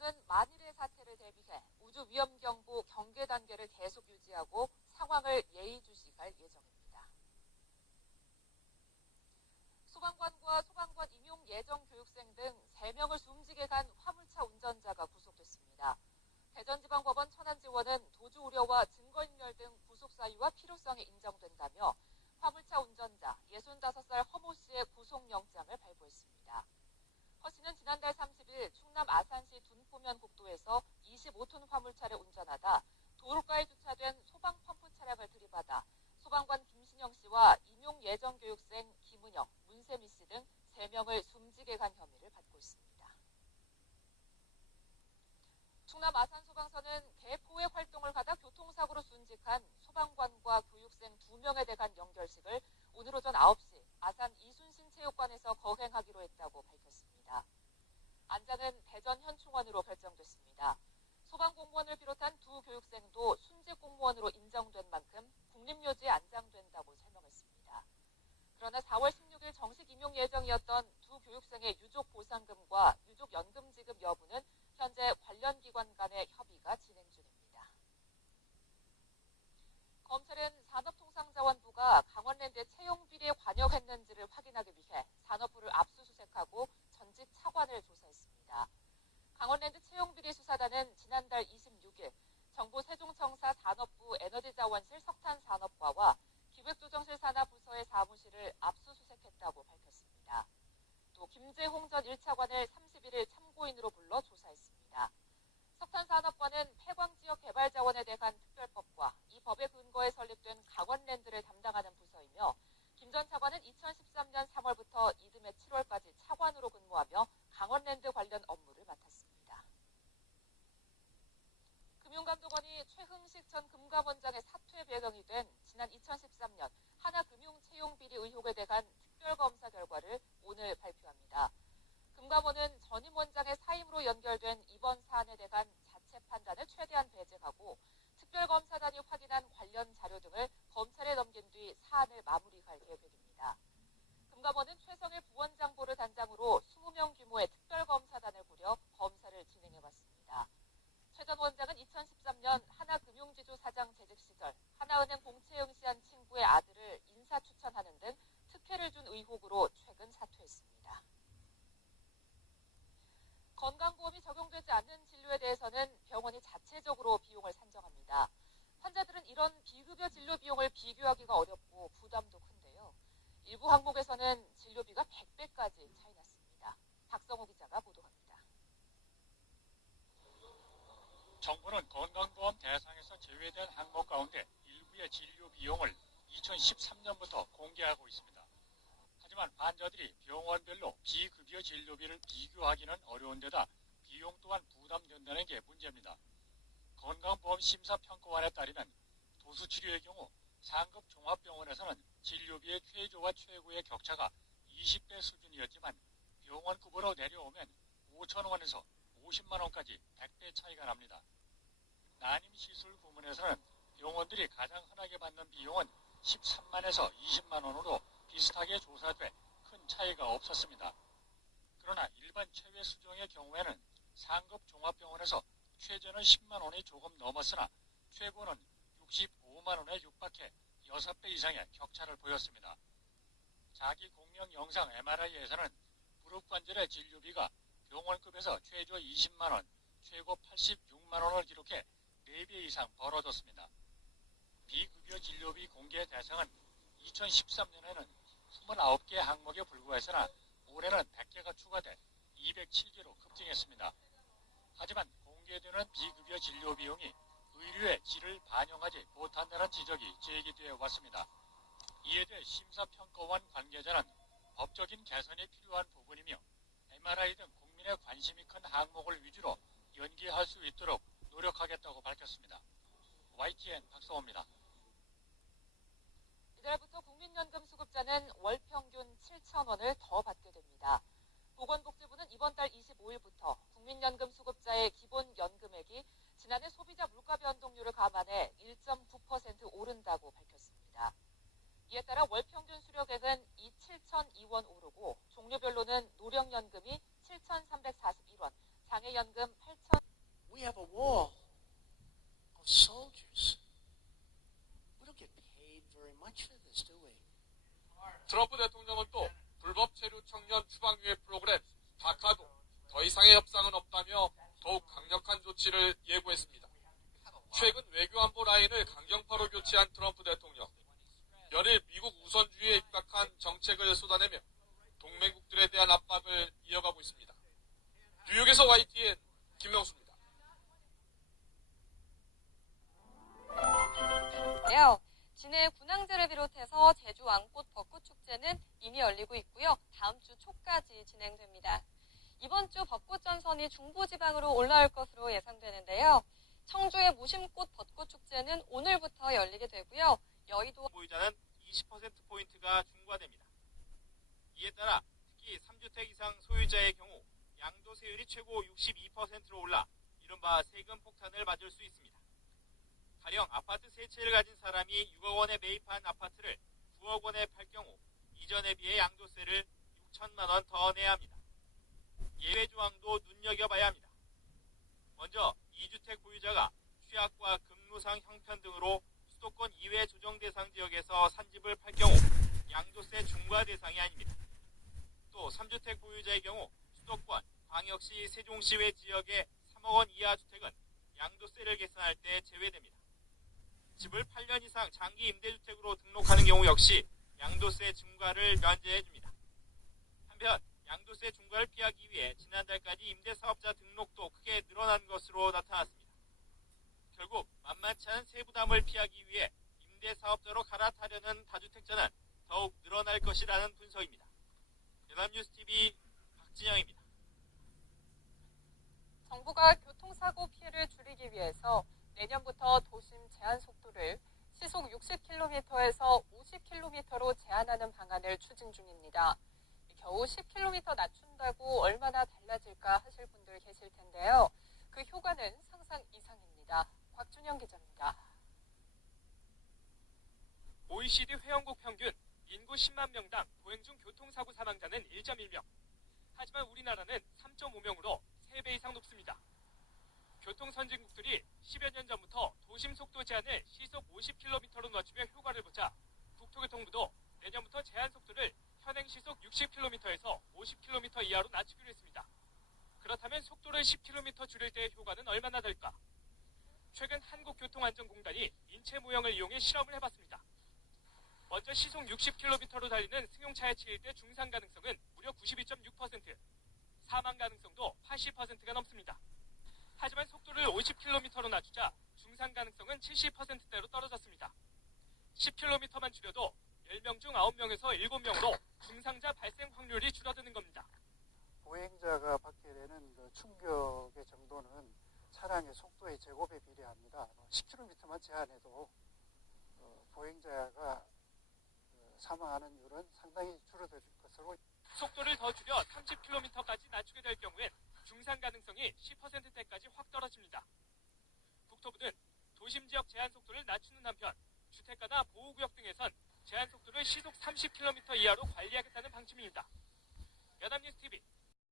정부는 만일의 사태를 대비해 우주위험경보 경계 단계를 계속 유지하고 상황을 예의주시할 예정입니다. 소방관과 소방관 임용 예정 교육생 등 3명을 숨지게 간 화물차 운전자가 구속됐습니다. 대전지방법원 천안지원은 도주 우려와 증거인멸 등 구속 사유와 필요성이 인정된다며 화물차 운전자 65살 허모 씨의 구속영장을 발부했습니다. 허 씨는 지난달 30일 충남 아산시 둔포면 국도에서 25톤 화물차를 운전하다 도로가에 주차된 소방 펌프 차량을 들이받아 소방관 김신영 씨와 임용 예정 교육생 김은영, 문세미 씨 등 3명을 숨지게 간 혐의를 받고 있습니다. 충남 아산소방서는 개포의 활동을 가다 교통사고로 순직한 소방관과 교육생 2명에 대한 연결식을 오늘 오전 9시 아산 이순신 체육관에서 거행하기로 했다고 밝혔습니다. 안장은 대전 현충원으로 결정됐습니다. 소방공무원을 비롯한 2 교육생도 순직 공무원으로 인정된 만큼 국립묘지에 안장된다고 설명했습니다. 그러나 4월 16일 정식 임용 예정이었던 2 교육생의 유족 보상금과 유족 연금 지급 여부는 현재 관련 기관 간의 협의가 진행 중입니다. 검찰은 산업통상자원부가 강원랜드 채용 비리에 관여했는지를 확인하기 위해 산업부를 압수수색하고 전직 차관을 조사했습니다. 강원랜드 채용 비리 수사단은 지난달 26일 정부 세종청사 산업부 에너지자원실 석탄산업과와 기획조정실 산하부서의 사무실을 압수수색했다고 밝혔습니다. 또 김재홍 전 1차관을 31일 참고인으로 불러 조사했습니다. 석탄산업과는 폐광지역 개발자원에 대한 특별법과 이 법의 근거에 설립된 강원랜드를 담당하는 부서이며 김 전 차관은 2013년 3월부터 이듬해 7월까지 차관으로 근무하며 강원랜드 관련 업무를 맡았습니다. 금융감독원이 최흥식 전 금감원장의 사퇴 배경이 된 지난 2013년 하나금융채용비리 의혹에 대한 특별검사 결과를 오늘 발표합니다. 금감원은 전임 원장의 사임으로 연결된 이번 사안에 대한 자체 판단을 최대한 배제하고 특별검사단이 확인한 관련 자료 등을 검찰에 넘긴 뒤 사안을 마무리할 계획입니다. 금감원은 최성일 부원장보를 단장으로 20명 규모의 특별검사단을 꾸려 검사를 진행해왔습니다. 최 전 원장은 2013년 하나금융지주 사장 재직 시절 하나은행 공채 응시한 친구의 아들을 인사 추천하는 등 특혜를 준 의혹으로 최근 사퇴했습니다. 건강보험이 적용되지 않는 진료에 대해서는 병원이 자체적으로 비용을 산정합니다. 환자들은 이런 비급여 진료 비용을 비교하기가 어렵고 부담도 큰데요. 일부 항목에서는 진료비가 100배까지 차이 났습니다. 박성호 기자가 보도합니다. 정부는 건강보험 대상에서 제외된 항목 가운데 일부의 진료 비용을 2013년부터 공개하고 있습니다. 하지만 환자들이 병원별로 비급여 진료비를 비교하기는 어려운 데다 비용 또한 부담된다는 게 문제입니다. 건강보험 심사평가원에 따르면 도수치료의 경우 상급 종합병원에서는 진료비의 최저와 최고의 격차가 20배 수준이었지만 병원급으로 내려오면 5,000원에서 50만 원까지 100배 차이가 납니다. 난임시술 부문에서는 병원들이 가장 흔하게 받는 비용은 13만에서 20만 원으로 비슷하게 조사돼 큰 차이가 없었습니다. 그러나 일반 체외 수정의 경우에는 상급 종합병원에서 최저는 10만 원이 조금 넘었으나 최고는 65만 원에 육박해 6배 이상의 격차를 보였습니다. 자기 공명 영상 MRI에서는 무릎 관절의 진료비가 병원급에서 최저 20만 원, 최고 86만 원을 기록해 4배 이상 벌어졌습니다. 비급여 진료비 공개 대상은 2013년에는 29개 항목에 불과했으나 올해는 100개가 추가돼 207개로 급증했습니다. 하지만 공개되는 비급여 진료 비용이 의료의 질을 반영하지 못한다는 지적이 제기되어 왔습니다. 이에 대해 심사평가원 관계자는 법적인 개선이 필요한 부분이며 MRI 등 국민의 관심이 큰 항목을 위주로 연기할 수 있도록 노력하겠다고 밝혔습니다. YTN 박성호입니다. 이달부터 국민연금 수급자는 월 평균 7,000원을 더 받게 됩니다. 보건복지부는 이번 달 25일부터 국민연금 수급자의 기본 연금액이 지난해 소비자 물가 변동률을 감안해 1.9% 오른다고 밝혔습니다. 이에 따라 월 평균 수령액은 7,002원 오르고 종류별로는 노령연금이 7,341원, 장애연금 8천 We have a wall of soldiers. We don't get paid very much for this, do we? 트럼프 대통령은 또 불법 체류 청년 추방유예 프로그램 다카도 더 이상의 협상은 없다며 더욱 강력한 조치를 예고했습니다. 최근 외교안보 라인을 강경파로 교체한 트럼프 대통령. 연일 미국 우선주의에 입각한 정책을 쏟아내며 동맹국들에 대한 압박을 이어가고 있습니다. 뉴욕에서 YTN 김명수입니다. 진해 군항제를 비롯해서 제주 왕꽃 벚꽃 축제는 이미 열리고 있고요. 다음 주 초까지 진행됩니다. 이번 주 벚꽃 전선이 중부지방으로 올라올 것으로 예상되는데요. 청주의 무심꽃 벚꽃 축제는 오늘부터 열리게 되고요. 여의도 보유자는 20%포인트가 중과됩니다. 이에 따라 특히 3주택 이상 소유자의 경우 양도세율이 최고 62%로 올라 이른바 세금 폭탄을 맞을 수 있습니다. 가령 아파트 세 채를 가진 사람이 6억 원에 매입한 아파트를 9억 원에 팔 경우 이전에 비해 양도세를 6천만 원 더 내야 합니다. 예외 조항도 눈여겨봐야 합니다. 먼저 2주택 보유자가 취약과 근무상 형편 등으로 수도권 이외 조정 대상 지역에서 산집을 팔 경우 양도세 중과 대상이 아닙니다. 또 3주택 보유자의 경우 수도권, 광역시, 세종시 외 지역의 3억 원 이하 주택은 양도세를 계산할 때 제외됩니다. 집을 8년 이상 장기 임대주택으로 등록하는 경우 역시 양도세 중과를 면제해줍니다. 한편 양도세 중과를 피하기 위해 지난달까지 임대사업자 등록도 크게 늘어난 것으로 나타났습니다. 결국 만만치 않은 세부담을 피하기 위해 임대사업자로 갈아타려는 다주택자는 더욱 늘어날 것이라는 분석입니다. 연합뉴스TV 박진영입니다. 정부가 교통사고 피해를 줄이기 위해서 내년부터 도심 제한 속도를 시속 60km에서 50km로 제한하는 방안을 추진 중입니다. 겨우 10km 낮춘다고 얼마나 달라질까 하실 분들 계실 텐데요. 그 효과는 상상 이상입니다. 곽준영 기자입니다. OECD 회원국 평균 인구 10만 명당 보행 중 교통사고 사망자는 1.1명. 하지만 우리나라는 3.5명으로 3배 이상 높습니다. 교통선진국들이 10여 년 전부터 도심 속도 제한을 시속 50km로 낮추며 효과를 보자 국토교통부도 내년부터 제한 속도를 현행 시속 60km에서 50km 이하로 낮추기로 했습니다. 그렇다면 속도를 10km 줄일 때의 효과는 얼마나 될까? 최근 한국교통안전공단이 인체 모형을 이용해 실험을 해봤습니다. 먼저 시속 60km로 달리는 승용차에 치일 때 중상 가능성은 무려 92.6%, 사망 가능성도 80%가 넘습니다. 하지만 속도를 50km로 낮추자 중상 가능성은 70%대로 떨어졌습니다. 10km만 줄여도 10명 중 9명에서 7명으로 중상자 발생 확률이 줄어드는 겁니다. 보행자가 받게 되는 그 충격의 정도는 차량의 속도의 제곱에 비례합니다. 10km만 제한해도 보행자가 사망하는 율은 상당히 줄어들 것으로. 속도를 더 줄여 30km까지 낮추게 될 경우엔 중상 가능성이 10%대까지 확 떨어집니다. 국토부는 도심 지역 제한 속도를 낮추는 한편 주택가나 보호구역 등에선 제한 속도를 시속 30km 이하로 관리하겠다는 방침입니다. 연합뉴스TV